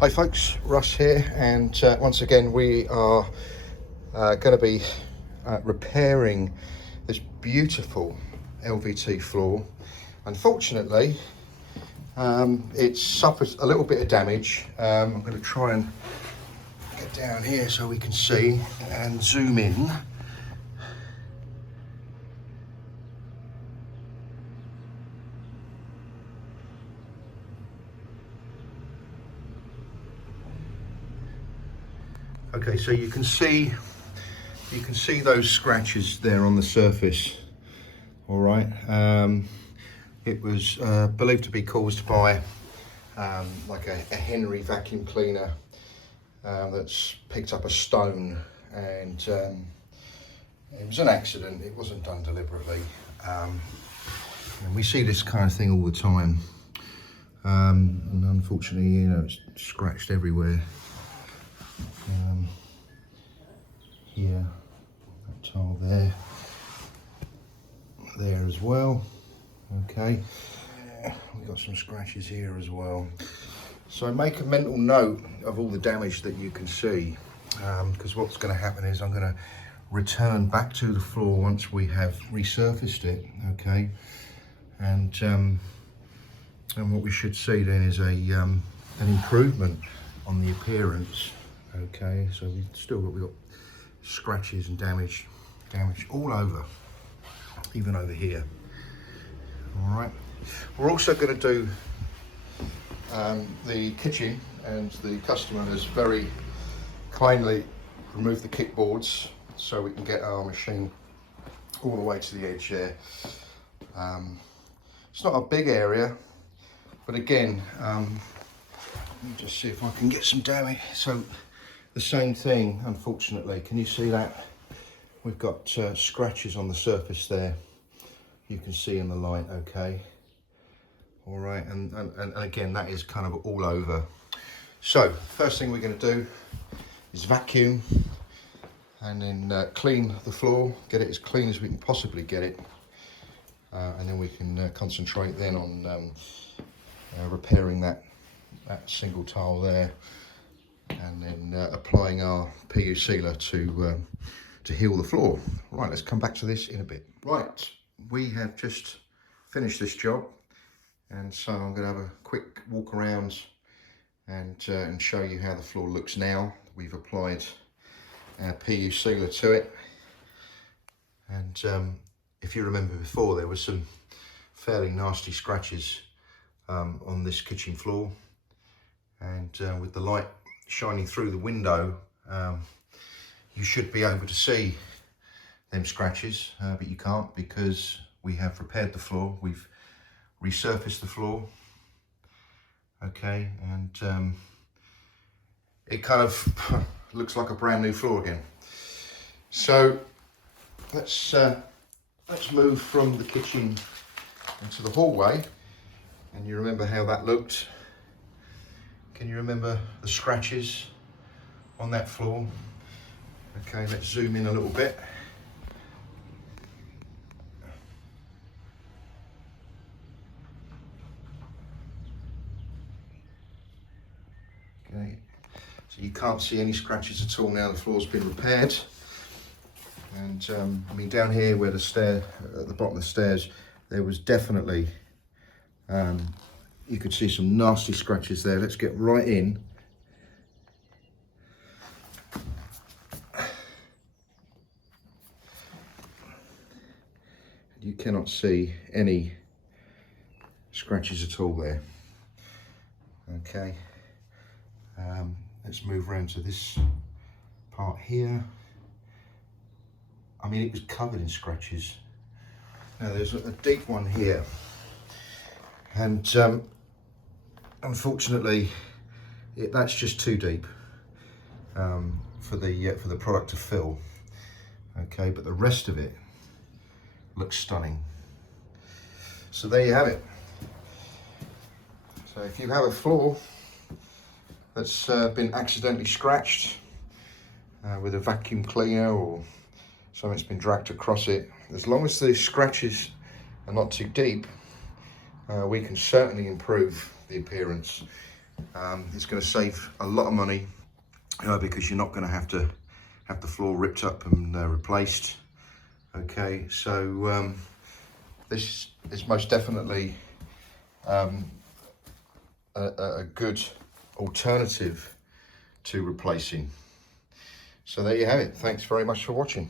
Hi folks, Russ here, and once again we are going to be repairing this beautiful LVT floor. Unfortunately, it suffers a little bit of damage. I'm going to try and get down here so we can see and zoom in. Okay, so you can see those scratches there on the surface. All right, it was believed to be caused by like a Henry vacuum cleaner that's picked up a stone, and it was an accident. It wasn't done deliberately, and we see this kind of thing all the time. And unfortunately, you know, it's scratched everywhere. Here, that tile there as well. Okay, we've got some scratches here as well. So make a mental note of all the damage that you can see, because what's going to happen is I'm going to return back to the floor once we have resurfaced it. Okay, and what we should see then is an improvement on the appearance. Okay, so we've got scratches and damage all over, even over here. All right, we're also going to do the kitchen, and the customer has very kindly removed the kickboards so we can get our machine all the way to the edge there. It's not a big area, but again, let me just see if I can get some damage. So the same thing, unfortunately. Can you see that? We've got scratches on the surface there. You can see in the light, okay. All right, and again, that is kind of all over. So first thing we're going to do is vacuum and then clean the floor, get it as clean as we can possibly get it, and then we can concentrate then on repairing that single tile there, and then applying our PU sealer to heal the floor. Right, let's come back to this in a bit. Right, we have just finished this job, and so I'm going to have a quick walk around and show you how the floor looks now. We've applied our PU sealer to it, and if you remember before, there was some fairly nasty scratches on this kitchen floor, and with the light shining through the window, you should be able to see them scratches, but you can't, because we have repaired the floor. We've resurfaced the floor, okay, and it kind of looks like a brand new floor again. So let's move from the kitchen into the hallway, and you remember how that looked. Can you remember the scratches on that floor? Okay, let's zoom in a little bit. Okay, so you can't see any scratches at all now. The floor's been repaired. And I mean, down here where the stair, at the bottom of the stairs, there was definitely, you could see some nasty scratches there. Let's get right in. You cannot see any scratches at all there. Okay, let's move around to this part here. I mean, it was covered in scratches. Now there's a deep one here, and unfortunately, that's just too deep for the product to fill. Okay, but the rest of it looks stunning. So there you have it. So if you have a floor that's been accidentally scratched with a vacuum cleaner, or something's been dragged across it, as long as the scratches are not too deep, we can certainly improve the appearance It's going to save a lot of money, because you're not going to have the floor ripped up and replaced. Okay, so this is most definitely a good alternative to replacing. So there you have it. Thanks very much for watching.